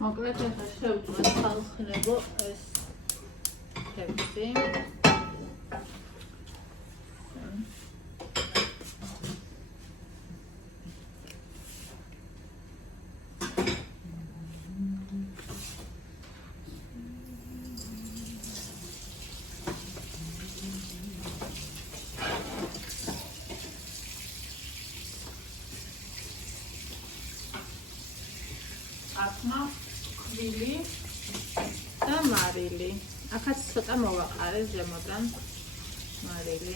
მოკლედ ახლა შევწყვეტ ხალხნებო ეს თევზი. Akma, kvili და მარილი. აქაც ცოტა მოვაყარე ზემოდან მარილი.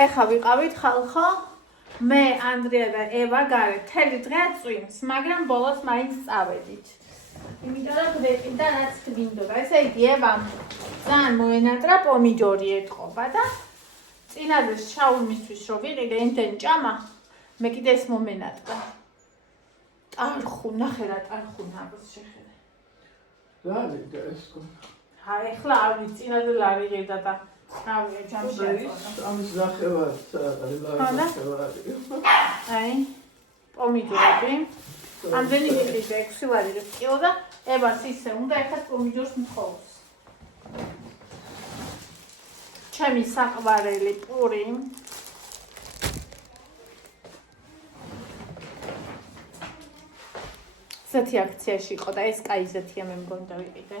ეხა ვიყავით ხალხო, მე, ანდრია და ევა გარეთ მთელი დღე წვიმს, მაგრამ ბოლოს მაინც წავედით. იმიტომ რომ გვეყიდა რაც გვინდოდა. ესე იგი ევამ ძალიან მოენატრა პომიდორი ეთყობა და წინადას შაუმისთვის რო ვიყიდე ენტენ ჭამა, მე კიდე ეს მომენატრა. ტარხუ, ნახე რა ტარხუნა აქვს შეხედე. რა ვიდა ეს კო? ეხლა არ ვიცი, წინაზე ლარიღებდა და რავია ჯამში აწონა. ამის ნახევარს ნახევარი. აი, პომიდორები. ამდენი ვიყიდე 6 ლარი კილო და ევას ისე უნდა ეხლა პომიდორს მხოლოდ. ჩემი საყვარელი პური. ზეთი აქციაში იყო და ეს კაი ზეთია მე მგონდა ვიყიდე.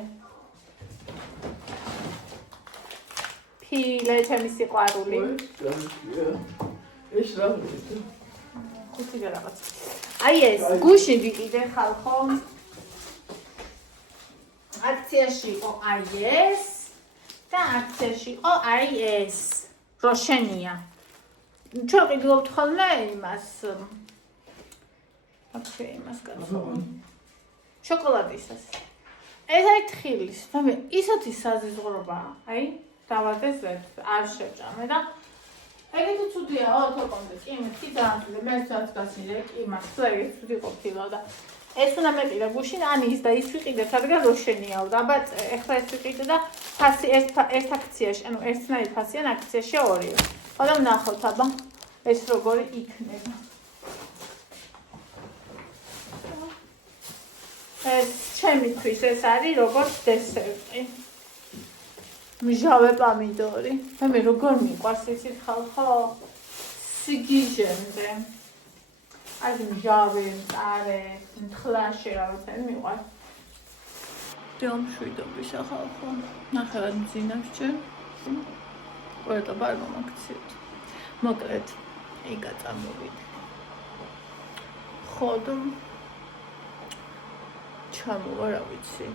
ფილე ჩემი სიყვარული. ეს რა ვიყიდე? ხუთი რაღაც. აი ეს გუში ვიყიდე ხალხო. აქციაში იყო აი ეს და აქციაში იყო აი ეს. როშენია. ჩვენ ყიდულობთ ხოლმე იმას. აკე იმას გაცხოვ. შოკოლადისას. ეს არის თხილის. და მე ისეთი საზიზღრობა, აი, დავადეს ზეთს, არ შეჭამე და ეგეთი ცუდია, თოკონდე, კი, მეთქი დაანწლე, მე რაც გასინე, კი, მას ეგეთი ცუდი ყოფილა და ეს უნდა მეყიდა გუშინ, ან ის და ის ვიყიდე, რადგან როშენიაო და აბა ეხლა ეს ვიყიდე და ფასი ეს აქციაში, ანუ ერთნაირი ფასიან აქციაში ორია. ხოდა ვნახავთ, აბა ეს როგორი იქნება. ეს ჩემთვის ეს არის როგორც დესერტი. მჟავე პომიდორი. მე როგორ მიყვარს ისეთ ხალხო? სიგიჟემდე. აი მჟავე, მწარე, მთლაში რა ვიცი, მიყვარს. დიომშვიდობის ხალხო. ნახევარ მძინავს ჯერ. ყველგან არ მომაქციოთ. მოკლედ, ეგა წამოვიდე. ხოდო ჩამოვა რა ვიცი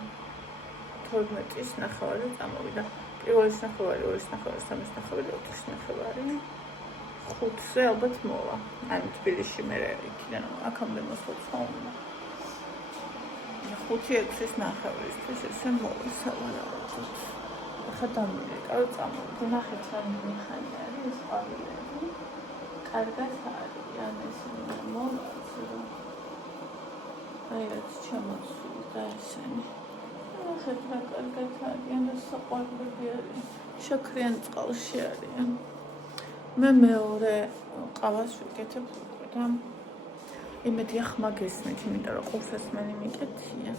12-ის ნახევარი წამოვიდა პირველის ნახევარი, 2-ის ნახევარი, 3-ის ნახევარი, 4-ის ნახევარი 5-ზე ალბათ მოვა. ანუ თბილისში მე იქიდან აქამდე მოსვლა უნდა. 5-6-ის ნახევრისთვის ესე მოვა სავარაუდოდ. ახლა დამირეკავ წამოვიდე ნახეთ რა მიხანი არის ყვავილები. კარგად არიან ესენი მომწრო. აი რაც ჩამოსული და ესენი. ნახეთ რა კარგად არიან და საყვარლები არიან. შაქრიან წყალში არიან. მე მეორე ყავას ვიკეთებ უკვე და იმედი ახლა გესმით, იმიტომ რომ ყურსას მე მიკეთია.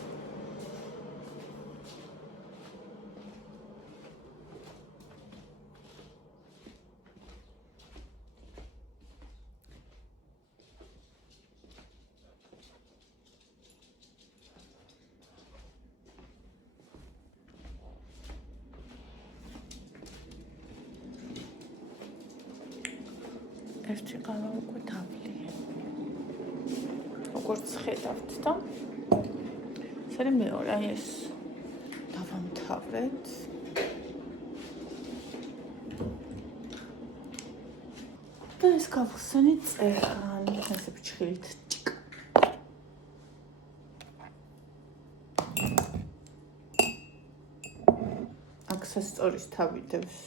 ერთი ყავა უკვე დავლია. როგორც ხედავთ და ეს არის მეორე, აი ეს დავამთავრეთ. და ეს გავხსენი წერან, ესე ფჩხილით. აქ სასწორის თავი დევს.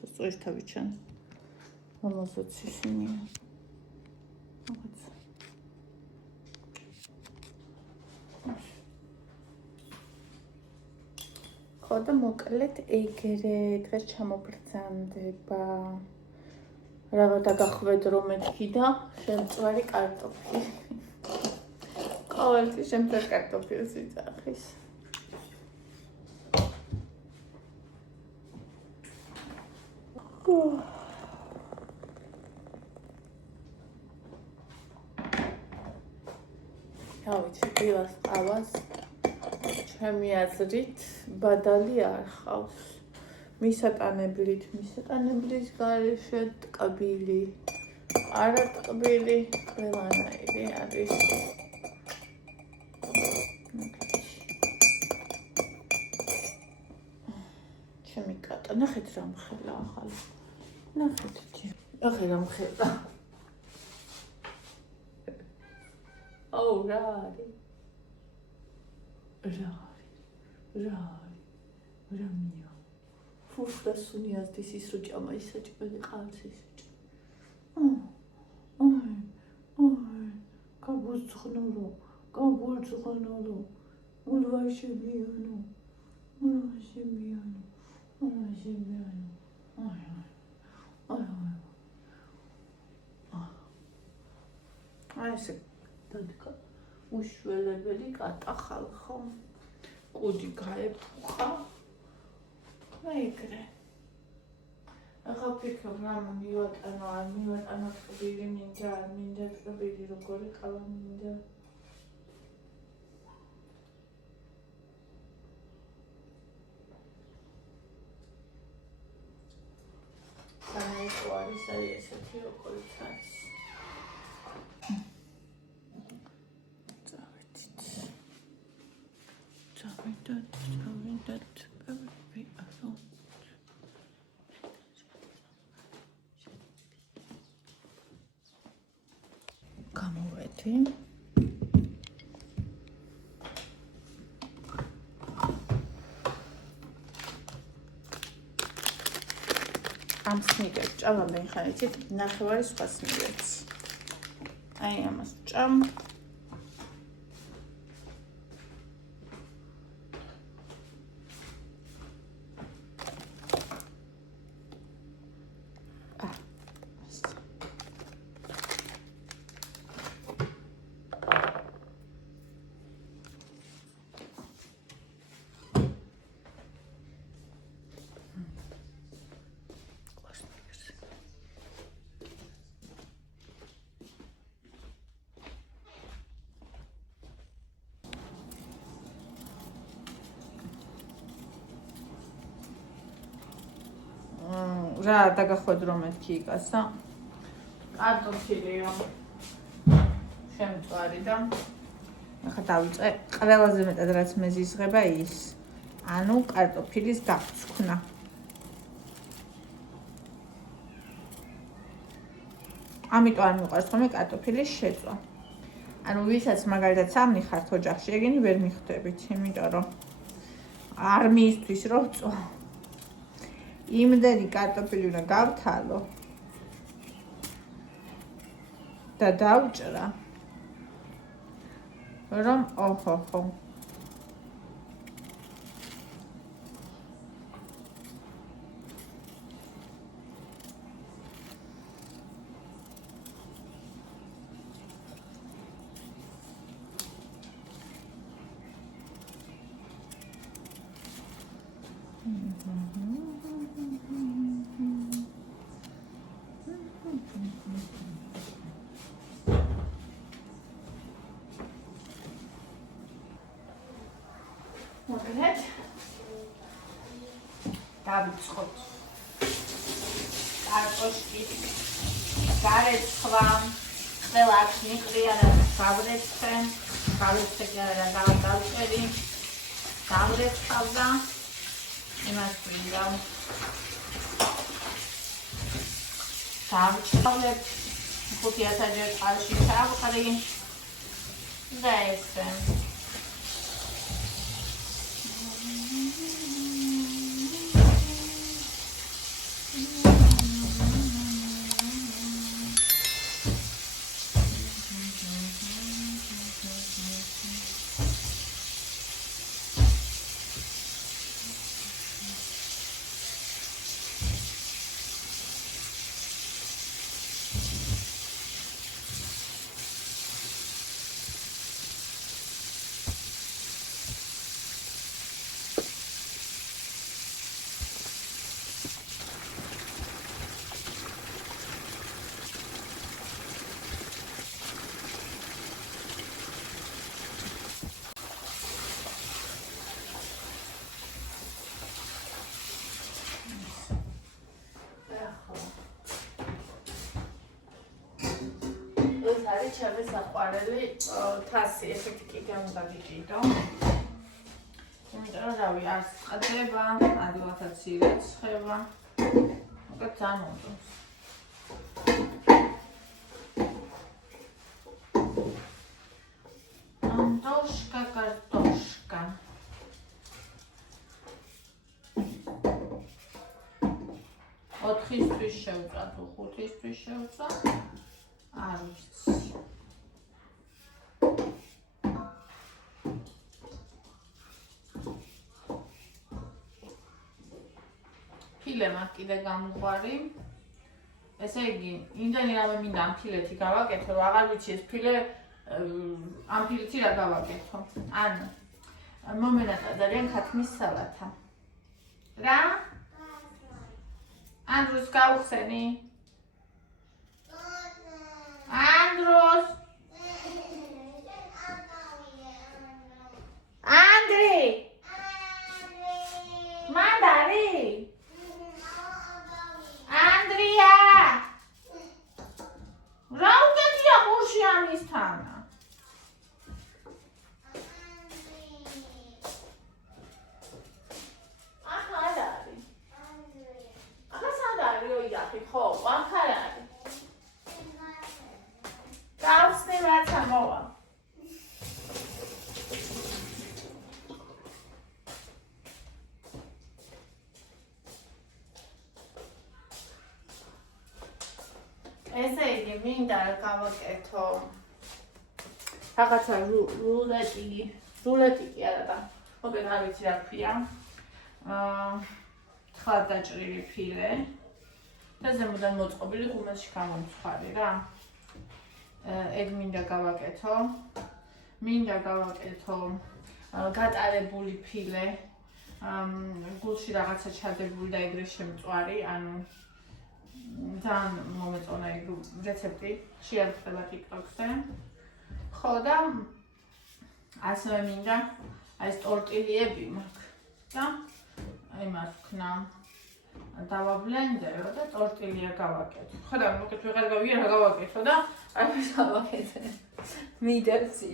სასწორის თავი ჩანს. რომელსაც ისინია. ხო და მოკლედ ეგრე დღეს ჩამობრძანდება. რაღაც დაგახვედრო მეთქი და შემწვარი კარტოფილი. ყოველთვის შემწვარ კარტოფილს ვიძახის. ავიცი დილას ყავას ჩემი აზრით ბადალი არ ხავს. მისატანებლის გარეშე ტკბილი, არა ტკბილი, ყველანაირი არის. ჩემი კატა, ნახეთ რა მხელა ახალი. ნახეთ ახლა რა მხელა. აუ რა არის? რა მია. ფუშდა სუნიასდის ის რო ჭამა ისაჭმელი ყალს ისაჭ. გაბუძღნორო. ულვაშებიანო. აი ესე დადიკა უშველებელი კატა ხალხო. კუდი გაეფუხა. ეგრე. ახლა ფიქრობ რა მივატანო, არ მივატანო ტკბილი მინდა, არ მინდა ტკბილი, როგორი ყავა მინდა. სამეცო არის აი ესეთი როგორიც არის. გამოვედი. ამ სნიკერს ჭამ მე ხარ იცით ნახევარი სხვა სნიკერს. აი ამას ჭამ. რა დაგახვედრო მეთქი იკასა. კარტოფილია. შემწვარი და ახლა დავიწყე ყველაზე მეტად რაც მეზიზღება ის. ანუ კარტოფილის დაცვქნა. ამიტომ არ მიყვარს ხოლმე კარტოფილის შეწვა. ანუ ვისაც მაგალითად სამნი ხართ ოჯახში, ეგენი ვერ მიხვდებით, იმიტომ რომ არმიისთვის რო ვწვა. იმდენი კარტოფილი უნდა გავთალო და დავჭრა, რომ ოჰოჰო. მოგეთ დავიწყოთ კარტოშკის გარეცხვა ყველა აქ მიყრია და გავრეცხე კი არა დავწერი დავრეცხავ და იმას ვიდავ დავჭავლებ 500 ჯერ წყალში ჩავყრი და ესე არის ჩემი საყვარელი თასი, ესე კი გამოდაგიჭიდო. იმიტომ რომ რავი, არ სწყდება, ადვილადაც ირეცხება. უკეთ ძალიან მომწონს. Антошка, картошка. ოთხისთვის შევწვა თუ ხუთისთვის შევწვა. არ ვიცი. ფილე მაქვს კიდე გამოყვარი. ესე იგი, იმდენი რამე მინდა ამ ფილეთი გავაკეთო, რომ აღარ ვიცი ეს ფილე ამ ფილეთი რა გავაკეთო. ანუ მომენაყა ძალიან ქათმის სალათა. რა? ანდრუს გავხსენი? Andros. Andri. Mandari. Andria. Raugetiya khurshi amistana. Akhalari. Akhasadari oyaki kho, akhalari. გავხსნე რაცა მოვა. ესე იგი, მინდა გავაკეთო რაღაცა რულეტი კი არა და მოკეთ არ ვიცი რა ქვია. თხლად დაჭრილი ფილე და ზემოდან მოწყობილი ხუმელში გამომცხარი რა. ეგ მინდა გავაკეთო. მინდა გავაკეთო გატარებული ფილე. გულში რაღაცა ჩადებული და ეგრე შემწვარი, ანუ ძალიან მომეწონა ეგ რეცეპტი, შეარჩება TikTok-ზე. ხო და ასევე მინდა ეს ტორტილიები მაქვს და იმას ვქნა. დავაბლენდერო და ტორტილია გავაკეთო. ხედავ, მოკეთ ვეღარ გავიგე რა გავაკეთო და არ გავაკეთე. მიდევსი.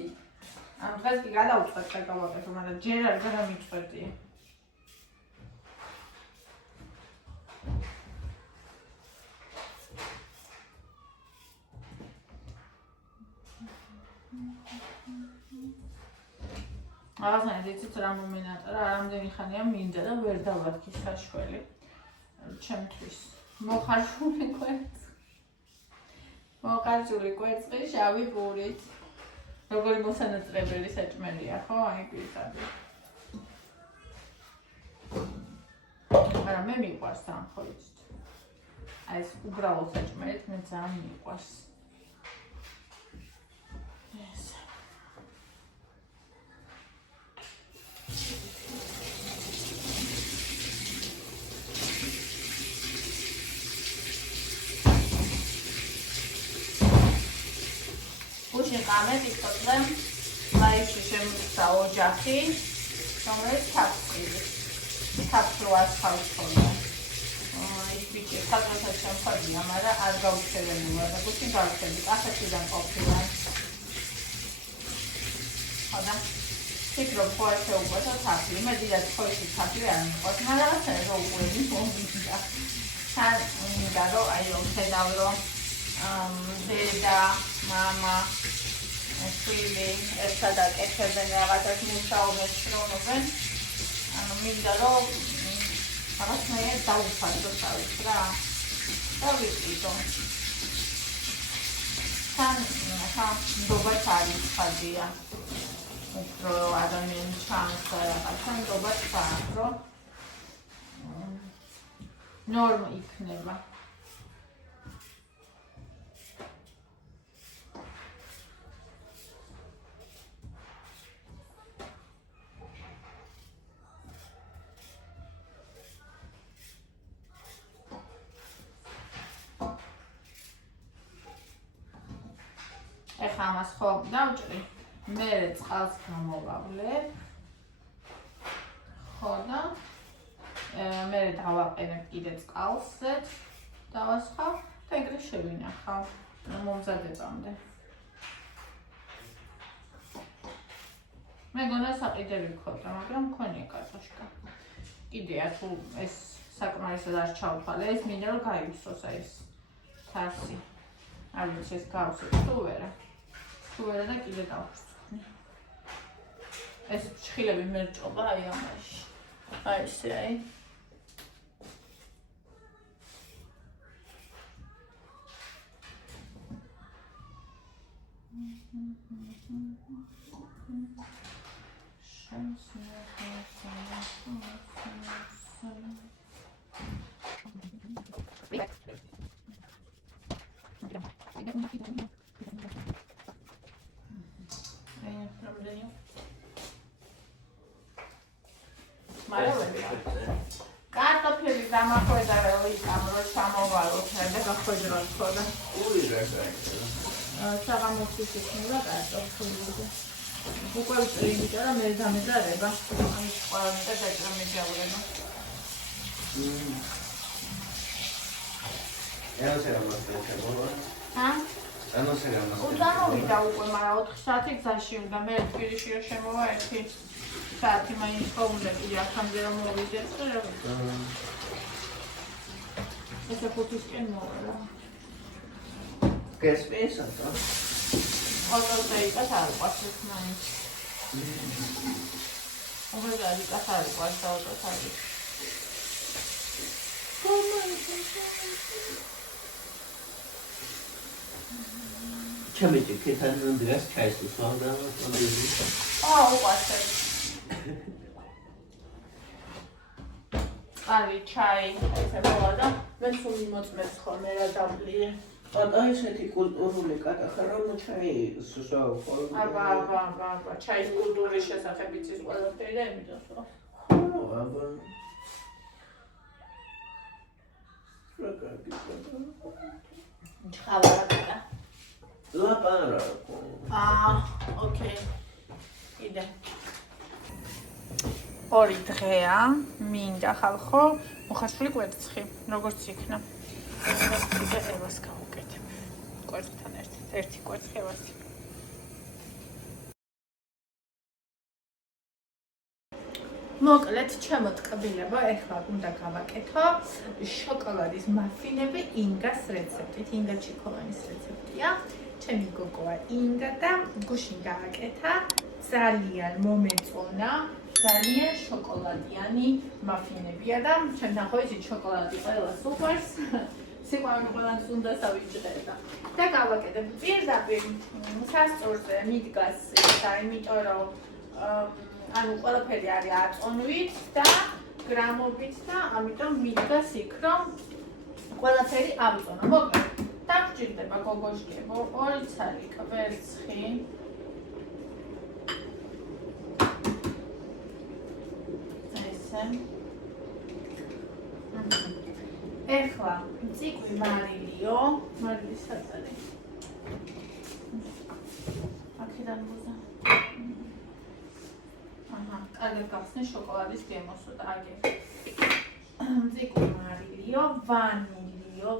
ამ დღეს კი გადავწყვეტ რა გავაკეთო, მაგრამ ჯერ არ გადამიწყვეტი. რაღაცნაირად იცით რა მომენატრა, რამდენი ხანია მინდა და ვერ დავადგი საშველი. ჩემთვის მოხარშული კვერცხი, შავი პურით. როგორი მოსანაწრებელი საჭმელია, ხო? აი პირდაპირ. მაგრამ მე მიყვარს თან ხო იცით. აი ეს უბრალოდ საჭმელით მე ძალიან მიყვარს. ეს გუშინ ყამეთ იწოდე ლაიფში შემოწა ოჯახი, რომელიც თაფს რო ასხავს ხოლმე. ის ბიჭი სადღაც შემხარია, მაგრამ არ გაუჩერებულა და გუშინ გავხდები, კახეთიდან ყოფილან. ხოდა ფიქრობ ხო არ შეუყვება თაფლი, იმედია თხოვში თაფლი არ მიყვარს, მაგრამ რაღაცა რო უყვები მომიდა. თან მინდა რომ აი რომ ხედავ რომ დედა, მამა, შვილი, ერთად აკეთებენ რაღაცას მუშაობენ, შრომობენ. ანუ მინდა რომ რაღაცნაირად დავუფასო თავის რა. დავიწყიდო. თან ნდობაც არის ხადია. უფრო ადამიანი ჩანს და რაღაცა ნდობაც არის, რომ ნორმა იქნება. ეხლა ამას ხო დავჭრი, მერე წყალს გამოვავლებ, ხო და მერე დავაყენებ კიდე წყალსეთ, დავასხავ და ეგრე შევინახავ მომზადებამდე. მეგონა საყიდები გქონდა, მაგრამ მქონია კარტოშკა. კიდეა თუ ეს საკმარისად არ ჩავთვალე, ეს მინდა რომ გაივსოს აი ეს თარსი. არ ვიცი ეს გავსეთ თუ ვერა. თუ ვერა და კიდე დავხსნი. ეს ფრჩხილები მერჭობა აი ამაში. აი ესე აი. კარტოფილი დამახვედა რომ იქამ რო ჩამოვალოთ და გახვედროთ ხო და საღამოთვის იქნება კარტოფილი. უკვე ვწერინდა და მე დამედარება. აი ყველანი და დაჭრამეჯავრება. უდანოვიდა უკვე, მაგრამ 4 საათი გზაში უნდა, მე თბილისში რომ შემოვა 1 საათი მაინც ხო უნდა კიდე აქამდე რომ მოვიდეთ და რა ვიცი. ესე 5-ისკენ მოვა. გესპესა? ოდეიკას არ ვყავს ეს მაინც. ოდეიკას არ ვყავს და ოდეიკას. ჩემი კეთილ დღეს ჩაის უსვამდა ოდეიკი. უყვარს. ალი ჩაი, ესე მოვა და მე სულ იმოწმეს ხოლმე რა დავლიე. აი ესეთი კულტურული კატახა რომ ჩაი სუსავ ხოლმე. აბა, ჩაის კულტურის შესახებ იცის ყველაფერი და იმითო. ხო, აბა. ჩხავარა. ლაპარაკო. ოკეი. იდე. ორი დღეა, მინდა ხალხო, მოხარშული კვერცხი, როგორც იქნა. კიდე ევას გავუკეთებ. კვერცხთან ერთი კვერცხი ევას. მოკლედ, ჩემო ტკბილებო, ეხლა უნდა გავაკეთო შოკოლადის მაფინები ინგას რეცეპტით. ინგა ჩიქოვანის რეცეპტია. ჩემი გოგოა ინგა და გუშინ გააკეთა. ძალიან მომეწონა, ძალიან შოკოლადიანი მაფინებია და ჩემთან ხო იცით შოკოლადი ყველას უყვარს. სიყვარული ყველას უნდა დავიჭრება. და გავაკეთებ პირდაპირ სასწორზე მიდგას ისა, იმიტომ რომ ანუ ყველაფერი არის აწონვით და გრამობით და ამიტომ მიდგას იქ რომ ყველაფერი ავწონო. მოკლედ, დაგჭირდება გოგოშკებო 2 ცალი კვერცხი. ესე. ეხლა ციკვი მარილიო, მარილის საწარი. აქედან მოზა. კარგად გახსნე შოკოლადის გემოსო და აგერ. ციკვი მარილიო,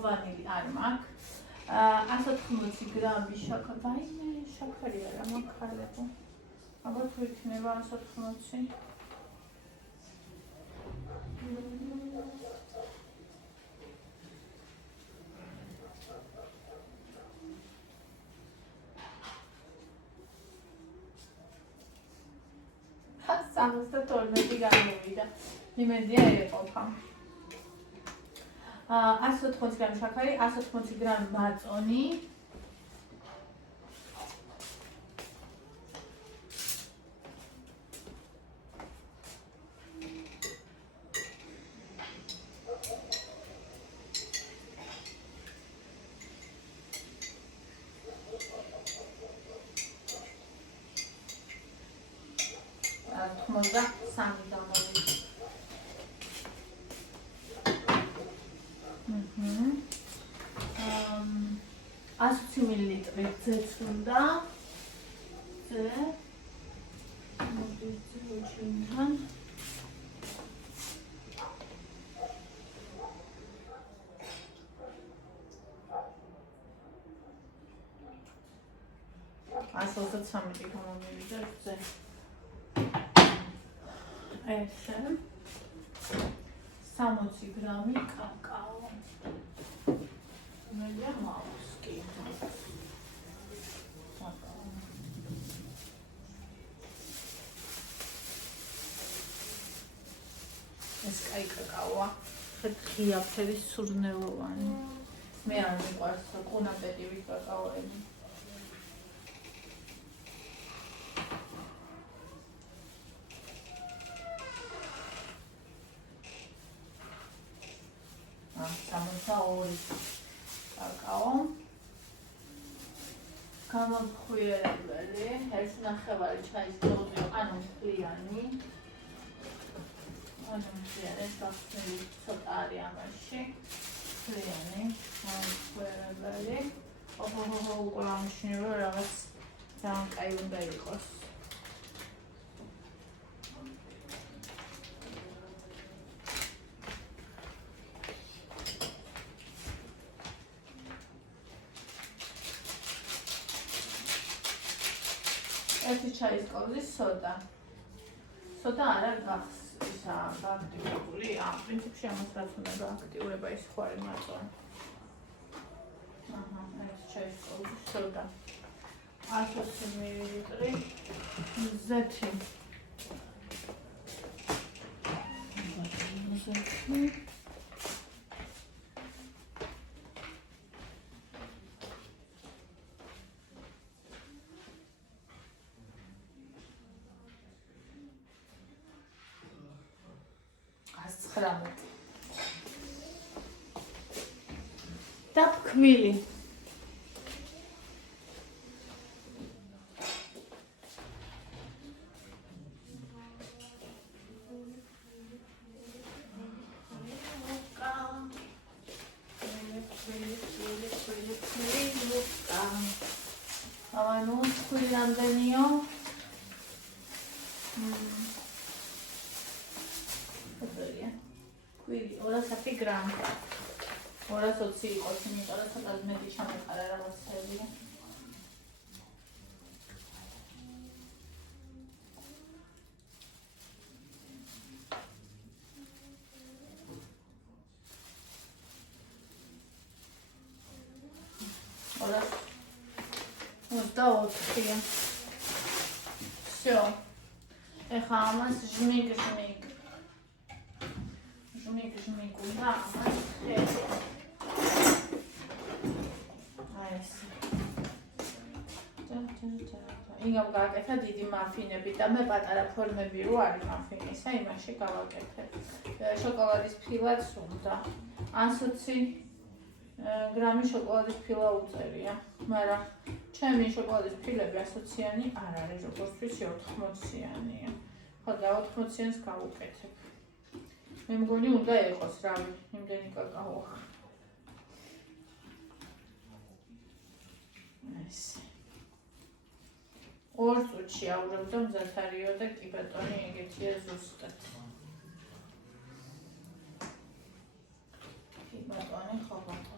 ვანილი არ მაქვს. 180 გრამი შაქარი. ვაიმე, შაქარი არა მაქვს. ალბათ თუ იქნება 180. სამოცდა 12 გამოვიდა. იმედია ეყოფა. 180 გრამი შაქარი, 180 გრამი მაწონი. მოზა 3 დამოვიდა. 120 მილილიტრი ძეც უნდა. ძე. მოდი ძეჩინგან. ასოთა 13 გამომივიდა ძე. ესე 60 გრამი კაკაო. მე მაქვს კი. ეს კაი კაკაოა. ღია ფერის სურნელოვანი. მე არ მიყვარს ყუნაპეტივი კაკაოები. ორი კაკაო. გამომხვიერებელი, 1/9 ჩაის დოზი, ანუ მთლიანი. ანუ მთლიანი, გახსნილი ცოტა არის ამაში. მთლიანი, გამომხვიერებელი. უკვე ამშინება რაღაც ძალიან კაი უნდა იყოს. ერთი ჩაის კოვზის სოდა. სოდა არა გააქტიურებული, პრინციპში ამას რაც უნდა გააქტიურება ის ხო არის მაწონი. ერთი ჩაის კოვზის სოდა. 120 მილილიტრი ზეთი. დაფქმილი. ანუ ხული რამდენიო? კვირი 200 გრამი. 220 იყოს, იმიტომ რომ ცოტა მეტი ჩამეყარა რაღაცები. 24-ია. Всё. ეხა ამას ჟმიგ უნდა ამას ხელი. აი ეს. იგამ გააკეთა დიდი მაფინები და მე პატარა ფორმები რო არის მაფინისა, იმაში გავაკეთებ. შოკოლადის ფილაც უნდა. 120 გრამი შოკოლადის ფილა უწერია, მაგრამ ჩემი შოკოლადის ფილები 120-იანი არ არის, როგორც ვიცი 80-იანია. ხო და 80-იანს გავუკეთებ. მე მგონი უნდა იყოს რავი, იმდენი კაკაო. ეს 2 წუთში აურევდა მზათარიო და კი ბატონი ეგეთია ზუსტად. კი ბატონი ხო ბატონი.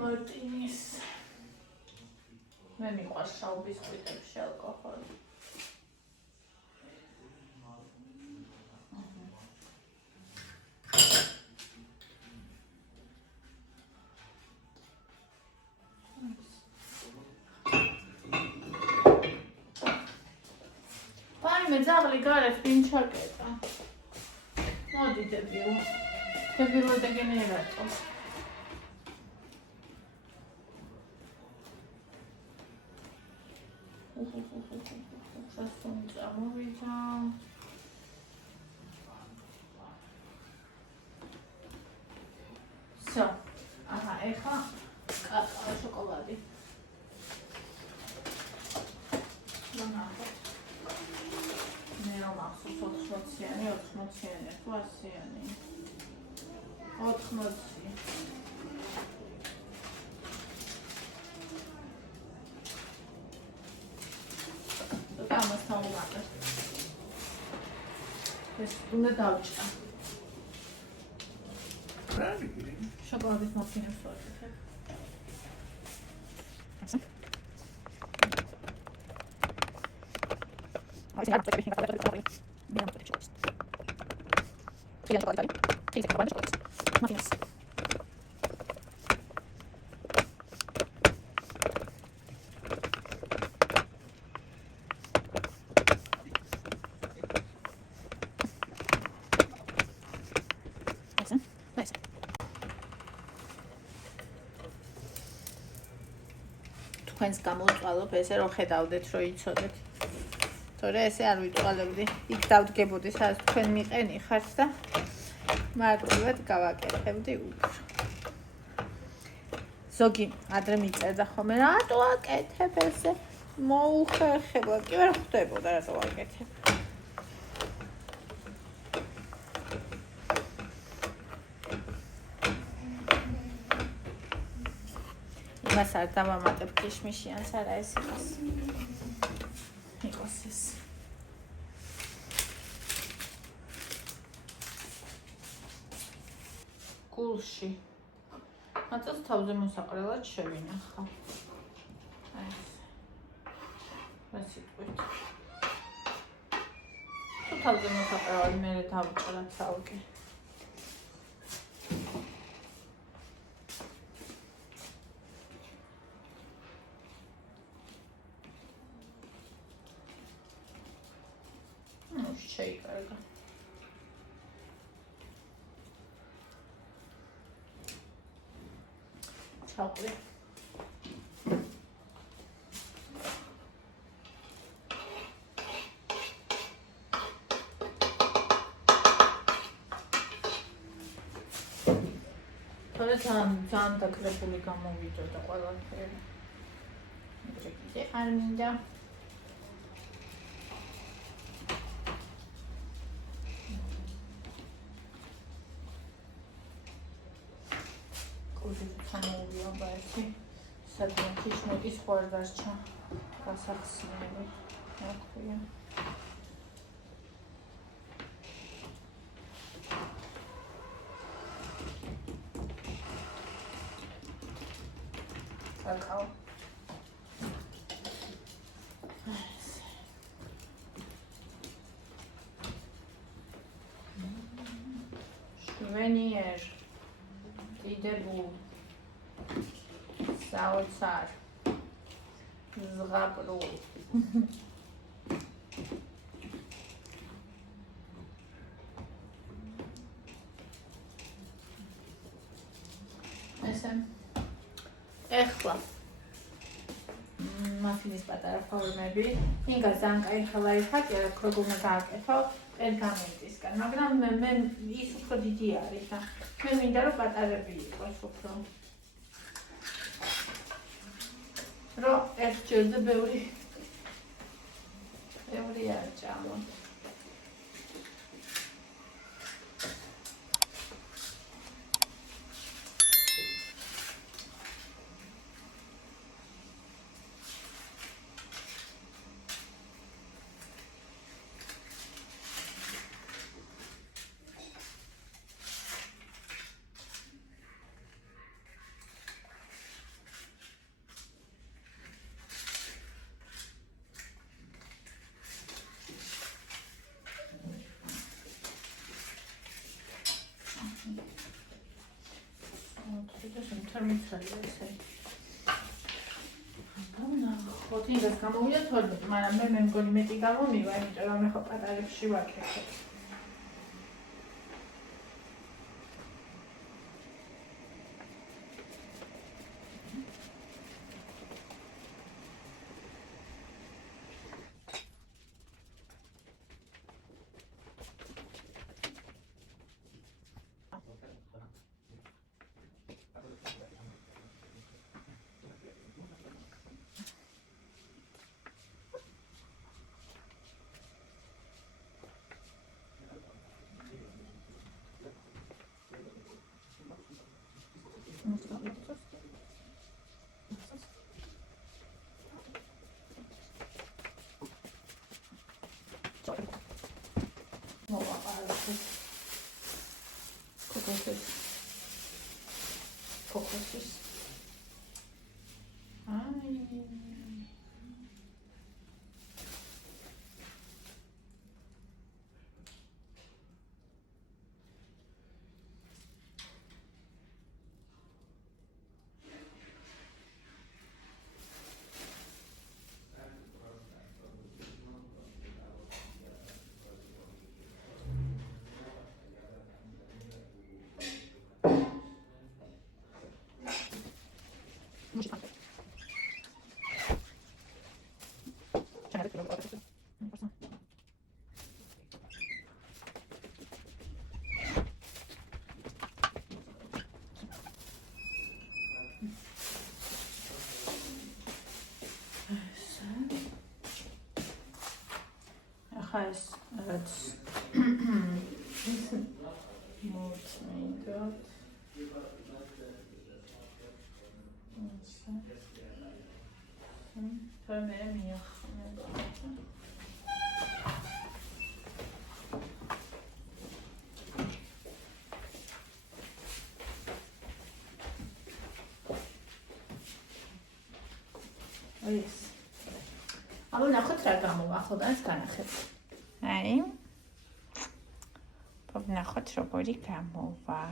Martinis. მე მიყვარს შავ ბისკვიტებში ალკოჰოლი. მე ძაღლი გარეთ ვინ ჩაკეტა. მოდი დებილო დეგენერატო. სასუნ წამოვიდა. So, aha, ეხა კაკაო შოკოლადი. მე რომ ახსოვს 80-იანი, 80-იანი, 100-იანი. 80. ამასთან ვუყარებ. ეს უნდა დავჭრა. შოკოლადის მაფინებს ვაკეთებ. თქვენს გამოწყალობ ესე რომ ხედავდეთ რომ იცოდეთ. თორე ესე არ ვიწვალებდი. იქ დავდგებოდი სადაც თქვენ მიყენი ხართ და მარტივად გავაკეთებდი უფრო. ზოგი ადრე მიწერდა ხოლმე რატო აკეთებ ესე? მოუხერხებლა, კი ვერ ხვდებოდა რატო აკეთებ. მას არ დავამატებ ქიშმიშიანს არა ეს იყოს. იყოს ეს. გულში. მაწას თავზე მოსაყრელად შევინახავ. აი ეს. ვასიტყვით. თუ თავზე მოსაყრელად მე დავჭრა ცალკე. შეიკარგა. ჩავყრი. თორე ძალიან დაკრებული გამოვიდოდა ყველაფერი. ეგრე არ მინდა. სამოვიდა ბაეთი სადმე ქიშმეტის ხوار დასჭა გასახსნელი. რა ქვია? საკაო. შვენიერ დიდებულ საოცარ ზღაპრულ ესე ეხლა მაფინის პატარა ფორმები ინგა ძალიან კაი ლაიფჰაკია როგორ უნდა გააკეთო პერგამენტისგან მაგრამ მე ის უფრო დიდი არის და მე მინდა რომ პატარები იყოს უფრო რომ ერთჯერზე ბევრი არ ჭამო ხოთინგას გამოვიდა 12, მაგრამ მე მგონი მეტი გამომივა, იმიტომ რომ მე ხო პატარებში ვაკეთებ. Kokosuz. Ay. Has het moet mijn dat Აბა ნახოთ რა გამოვახლდა ეს განახეთ. აი. ნახოთ როგორი გამოვა.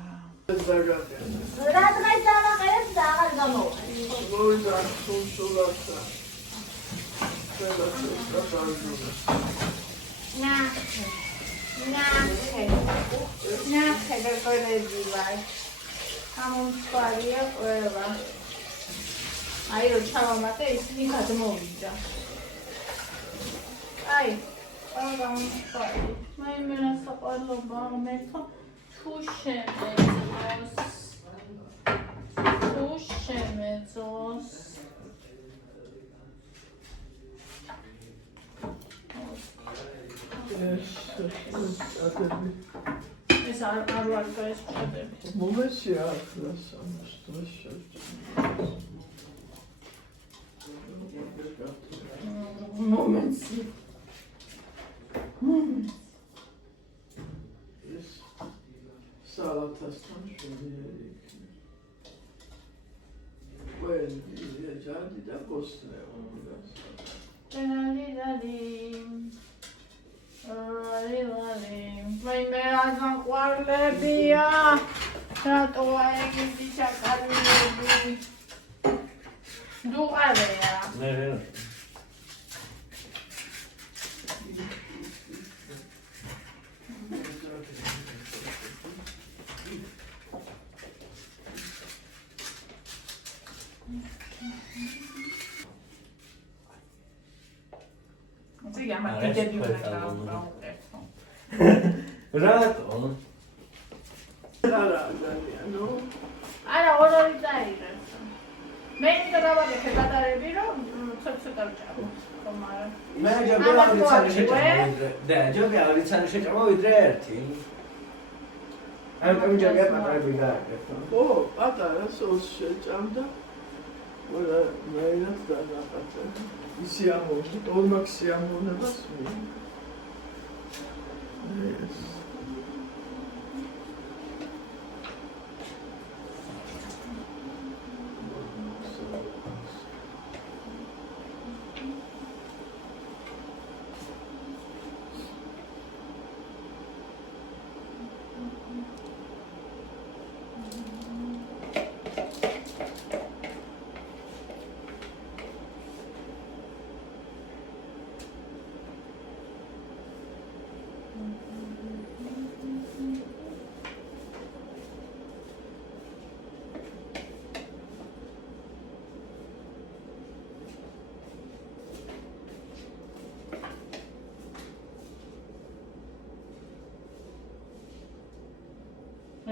რა დღეს დავაყენებ და აღარ გამოვა. ნახე როგორები ვარ. გამომწვარია ყველა. აი რო ჩავამატე ისინი გადმოვიდა. აი მე მერასაყვალობა მეთო თუ შემეძოს ეს არ ვარ ეს შედები მომეცი ახლა სამს მომენტს. ეს სალათასთან შევიერი. ყველი ჯანდი და გოსნეო. ვაი მე რაზან ყვარლებია რატოა ეგეთი შაკალები დუყარეა მე რატო? არა ორ-ორი დაიღეს. მე დავაბექე ბატარეები რომ ცოტა ვჭამო. მაგრამ მე ჯობია რიცანი შეჭამა ვიდრე ერთი. ამიტომ ჯობია ბატარეები გააკეთო. ო, პატარა სოს შეჭამდა. ყველა მეინაც დანაყაცა. ისი ამოვიდა, ორმაქსი ამოვნებას მე. ეს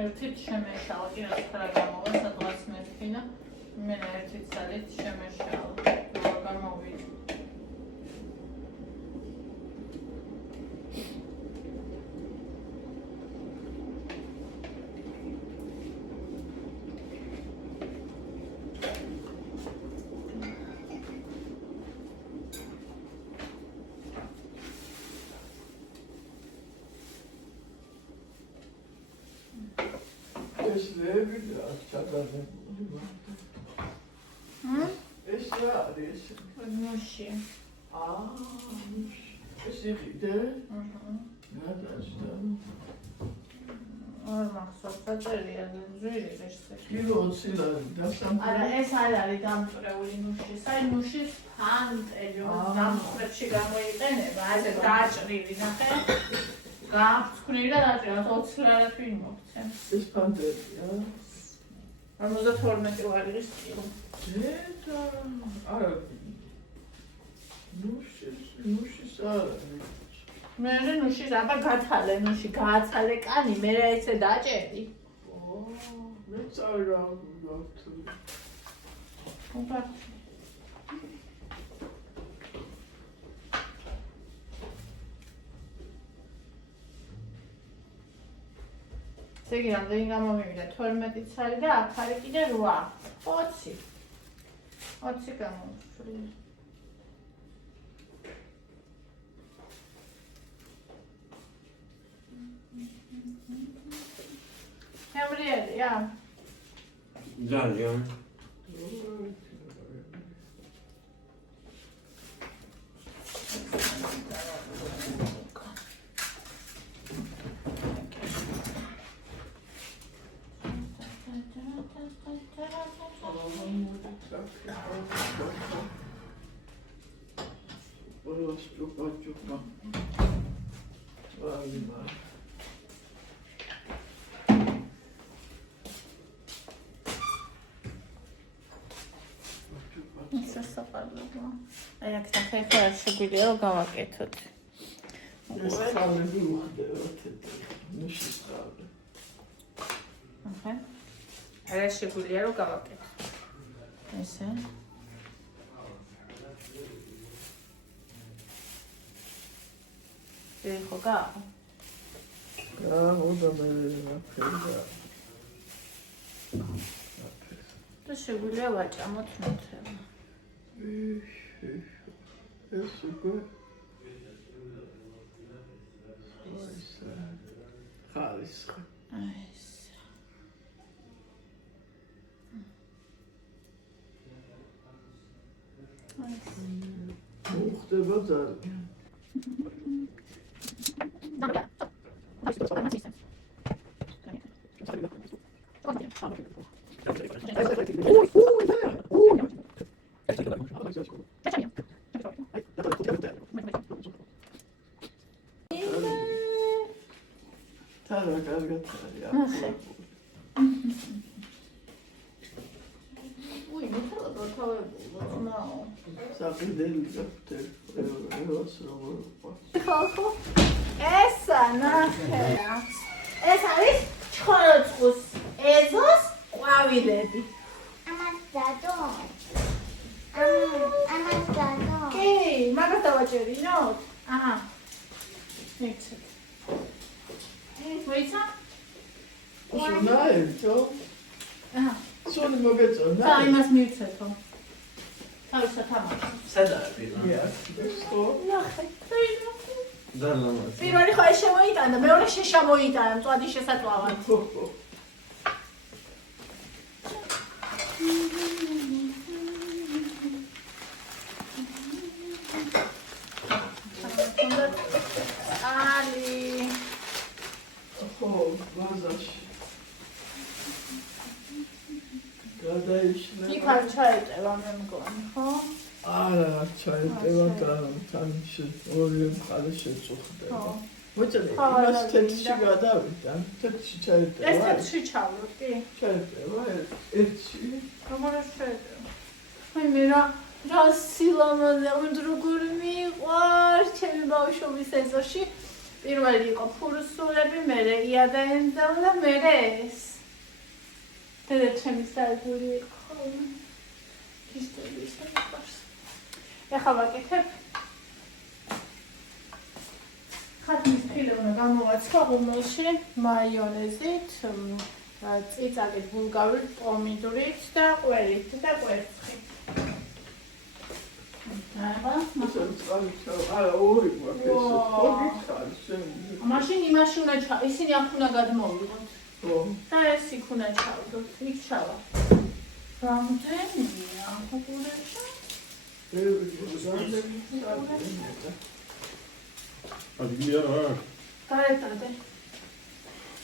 ერთით შემეშალა, კი რა თქმა გამოვა, სადღაც მეთქინა. მე ერთით სადით შემეშალა. რა გამოვიდა. ეს ლევი და ჩაგაზებული. ეს რა არის? ნუში. ეს იყიდე? გადაშდა. არ მახსოვს, საწერია ზვირი რეჟისორი. კილო 20 ლარი დასამთავრე. არა, ეს არ არის დამწვრეული ნუში. საი ნუშის ფანტელი, დამწვრებში გამოიყენება, ასე დაჭრილი, ნახე. გააფრთხნილი და დაჭრილი, 20 ლარი თუ იმოგცემ. ეს ფანტეზია. 52 ლარის კილო. ზედა. არა. ნუშის არა. მე ნუშის აბა გათალე ნუში, გააცალე კანი, მე რა ესე დაჭერი. მე წავა გავთვლი. უბა ზეგი რამდენი გამომივიდა 12 ცალი და აქ არის კიდე 8 20 გამოვშვი Gabrielია ძალიან Чупа. Ладно. ისე საყარებია. აი აქ ახლა შეგვიძლია რომ გავაკეთოთ. ეს ხალები უხდებათ ნუშის ხალები. აჰა. არა შეგვიძლია რომ გავაკეთოთ. ესე. ეხო გააყო. და მე ნაფერდა. და შეგვიძლია ვაჭამოთ ნოთრება. ეს უკვე ხალისხი. მოხდება ძალიან. Თარა კარგად არის. უი, მოთალა გათავებულა, ხმაო. საყიდელი გაფთე, ევას როგორ ვყავს. ხო. ესა ნახე. ეს არის ჩხოროწყუს ეზოს ყვავილები. ამას დადო. ამას დადო. კი, მაგას დავაჭერინოთ? აჰა. მიცე. მოიცა? შენაერთო? აჰა. სული მოგეწონა? და იმას მივცეთო. თავისად ამაში. სადაა პირველი? ხო? ნახე. და ლამაზი. პირველი ხო ეს შემოიტანა, მეორე შეშამოიტანა, მწვადი შესაძლავად. ხო, ხო. ალი. ხო, ბაზაში. გადაიშნა. იქ არ ჩაეტევა მე მგონი, ხო? არა, ჩაეტევა და თანში ორი მხარე შეწუხდება. ხო. მოჭრე, ხო, იმას არა, თეთრში გინდა. გადავიდა, თეთრში ჩაეტევა. ეს თეთრში ჩავლოთ, კი. ჩაეტევა ერთში. როგორ შეეტევა? აი მე რა სილამაზე, როგორი მიყვარს ჩემი ბავშვობის ეზოში. პირველი იყო ფურსულები, მერე იადაენძალა და მერე ეს. დედა ჩემი საერთოდ იყო ხოლმე. ისტორიის მიყვარს. ეხლა ვაკეთებ. ხათმის ფილე უნდა გამოვაცხა ღუმელში მაიონეზით, წიწაკით, ბულგარული პომიდორით და ყვერით და კვერცხით. არა, ორი გვაქვს ესე. ხო, გითხარი, შენ. მაშინ იმაში უნდა ისინი აქ უნდა გადმოვიღოთ. ხო. და ეს იქ უნდა ჩავდოთ, იქ ჩავა. რამდენია ხუყურეში? ადგილი არა აქვს. გარეთადე.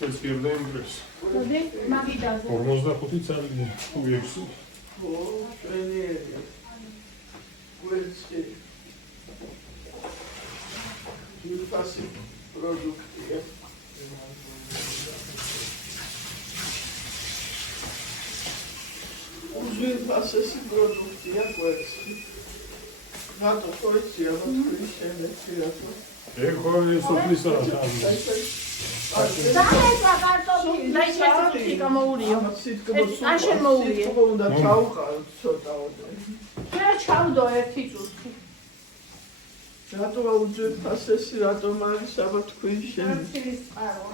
ეს გერდა იმპრეს. მოდი, მაგიდაზე. 45 წელი თუ 6. ხო, შენიერია. კვერცხი. ძვირფასი პროდუქტია. უძვირფასესი პროდუქტია კვერცხი. რატო ხოიცი ამათქვი შემეცი რატო? ეხო ეს ოფისა რა. დაეცა კარტოფილი, დაიჭერე გამოურიო. არ შემოურიე. სიტყვა უნდა ჩაუყარო ცოტაოდე. შენ ჩავდო ერთი წუთი. რატო უძვირფასესი, რატომ არის ამათქვი შემეცი? ცილის წყარო.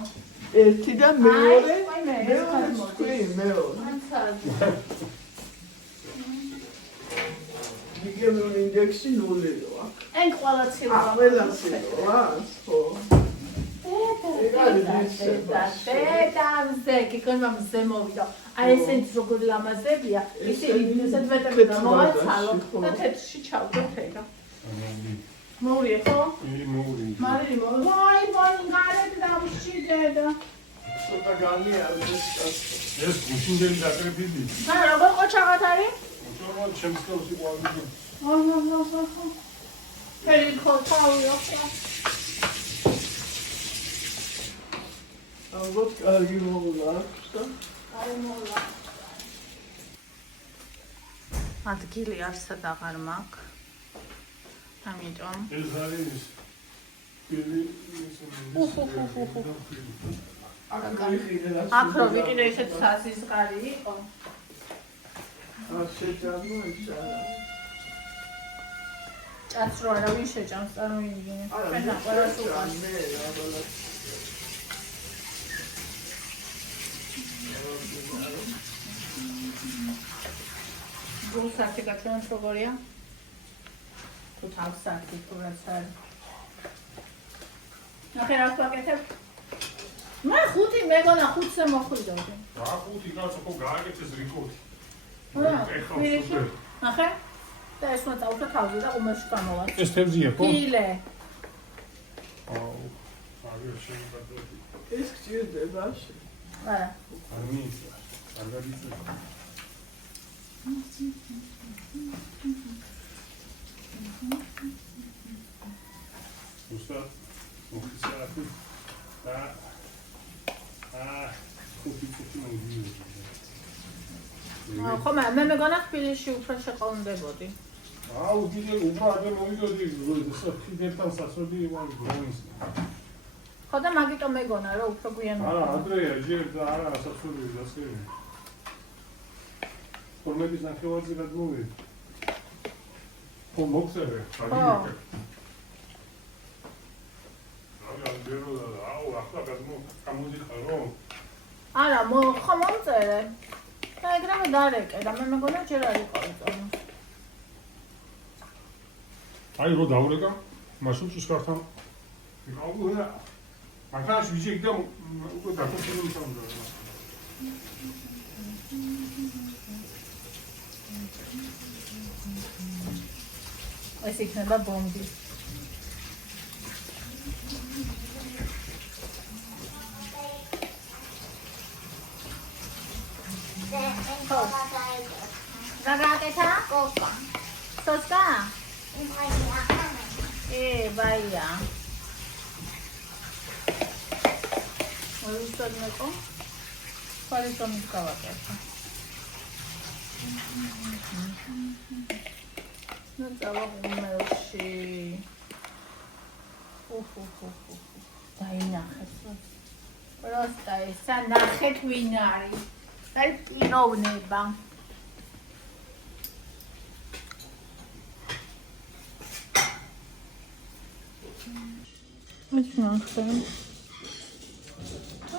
ერთი და მეორე, აი, მე, მეორე თქვი, მეორე. ანცადი. გლიკემიური ინდექსი 0-ია.ენ ყველა ცილა. ყველა ცილა, ხო. დედამზე, გიგონმა მზე მოვიდა. აი ესენც როგორ ლამაზებია, ისინი ესეთ მეტები მოვაცალო და თეთრში ჩავდოთ ეგა. მოურიე ხო? იგი მოური. მარი ვაი ბანი გარეთ დამშვიდე. ცოტა განიარდეს კაცო. ეს გუშინდელი დაკრეფილი. და როგორ ყოჩაღად არის? უჩვენო ჩემს კაცი ყვავილი. აჰა. ფერი ხოთაუიო. ალბათ კარგი მოვლა აქვს და აი მოლა. ადგილი არსად აღარ მაქვს. ამიტომ ეს არის პირი აქ რო ვიყიდე ისეთ სასიზღარი იყო. შეჭამოიშა. ჭაც რო არავინ შეჭამს, წარმოიდგინე. ჩვენა ყველას უყვარს. მე აბალად. გულსართი გაჩვენოთ როგორია? თუ თავს აქვს თუ რაც არის. ნახე რა ვაკეთებ? მე ხუთი მეგონა ხუთზე მოხვიდოდი. რა ხუთი კაცო ხო გააკეთეს რიკოთი. ხო, ნახე? და ეს უნდა დავუშვე თავზე და უმაში გამოვარ. ეს თევზია ხო? ფილე. აუ, აგერ შეიძლება. ეს გჭირდება შე. არა. ამის. კარგად იწევს. უსა მოხსიათი და ხუთი მოგიო. ხო, მე მეგონა თბილისში უფრო შეყოვნდებოდი. აუ, კიდე უბრალოდ მოვიდოდი, ხიდერთან სასწოდი ვარ გრონის. ხო და მაგიტომ მეგონა რომ უფრო გვიან. არა, ადრეა, ჯერ და არა სასწოდი ასე. ფორმების ნახევარზე გადმოვედი. ხო, მოხსერე, აგიგე. აუ, ახლა გამოდიხარო. არა, ხო მომწერე. და ეგრევე დარეკე და მე მეგონა ჯერ არ იყო იწონო. აი რო დავრეკა, მაშინ ჭიშკართან. აუ, რა. მართლაც ვიჟეკ და უკვე დაკავშირებული სამდა. ეს იქნება ბომბი. Ragazza, coca. Soska? Vaya. Voy a me con. ¿Cuál es mi caballero? No estaba húmedo, sí. Daina, Jesús. Pero está esa naje twinari. Tal pinovneba. Wat nache?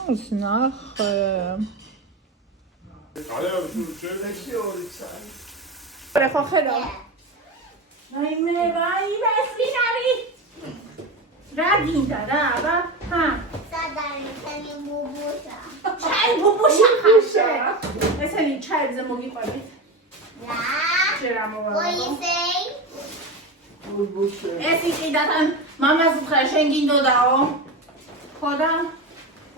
Wat nache? ეში ორი წარი. Prefo ხედა. Naime, vai, vestinari. რა გინდა რა, აბა? ჰა. სადარი თემი ბუბუშა. ჩაი ბუბუშა ხარშე. ესენი ჩაებზე მოგიყვებით. რა? შე რა მოვალო? მოისეი? ბუბუშე. ეს იყიდათან მამას უთხრა შენ გინდოდაო? ხო და?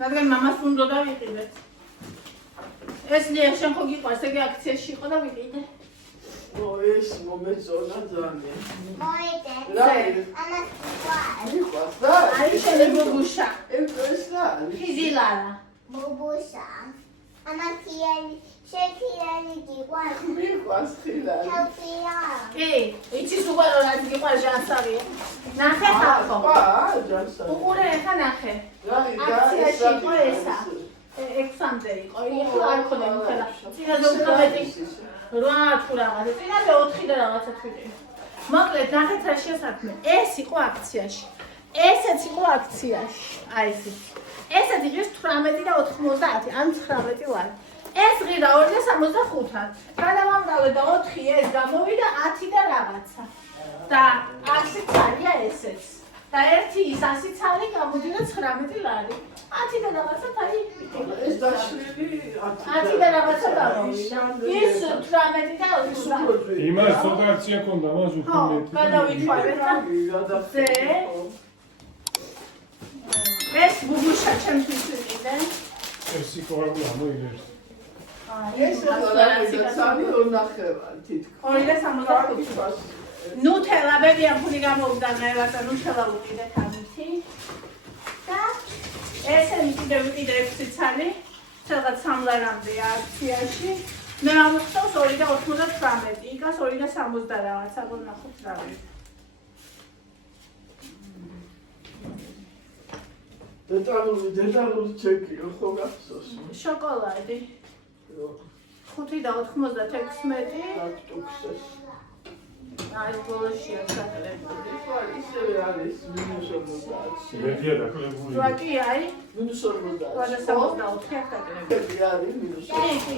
რადგან მამას უნდოდა ვიყიდეთ. ეს ლია შენ ხო გიყვარს, ეგ აქციაში იყო და ვიყიდე. ეს მომეწონა ძალიან. მოიდე. რა? ამას ვარ. მიყვარს და? აი შენი ბუბუშა. ეს რა? ხიზილარა. ბუბუშა. ამას ქიანი, შეკიანი გიყვარს. მიყვარს ხილარი. თავია. კი, იცის უკვე რომ რაც გიყვარს ჟანსავია. ნახე ხალხო. ჯანსა. უყურე ხა ნახე. რა აქციაში იყო ესა. 6-მდე იყო, ეხლა არ ხოდა მიხელა. წინაზე უფრო მეტი 8 თუ რაღაცა, წინაზე 4 და რაღაცა თვით. მოკლედ, ნახეთ რა შესაქმე. ეს იყო აქციაში. ესეც იყო აქციაში. აი ეს. ესეც იყო 18 და 90, ან 19 ლარი. ეს ღირა 265-ად. გადავამრავლე და 4 ეს გამოვიდა 10 და რაღაცა. და 100 ცალია ესეც. და ერთი ის 100 ცალი გამოდიდა 19 ლარი. 10 და რაღაცა თაი. ეს დაშვილი 10 და რაღაცა გამოვიდა. ის 18 და 20. იმას ცოტა აქცია ქონდა, მას უფრო ხო, მეტი. გადავიჩვენეთ და ეს ბუბუშა ჩემთვის ვიყიდე. ეს სიკორაბი ამოიღეს. ეს რა სამი ორნახევარი თითქოს. 2.65. ნუტელა ბებია ფული გამოვიდა ღერათა ნუტელა ვიყიდე თამითი. და ესე ვიყიდე 6 ცალი. სადღაც 3 ლარამდეა აქციაში. მე ამოხსოვს 2.99, იქას 2.60 და რაღაცა გონახოთ რა ვიყიდე. დედალური ჩეკი ხო გახსოვს? შოკოლადი. 5 და 96. აქტუქსეს. აი ბოლოშია ჩატარებული. ისევე არის -50. მეტია დაკლებული. ვაკი აი -50. 264 აქ დაკრები. არის -50. კი, კი.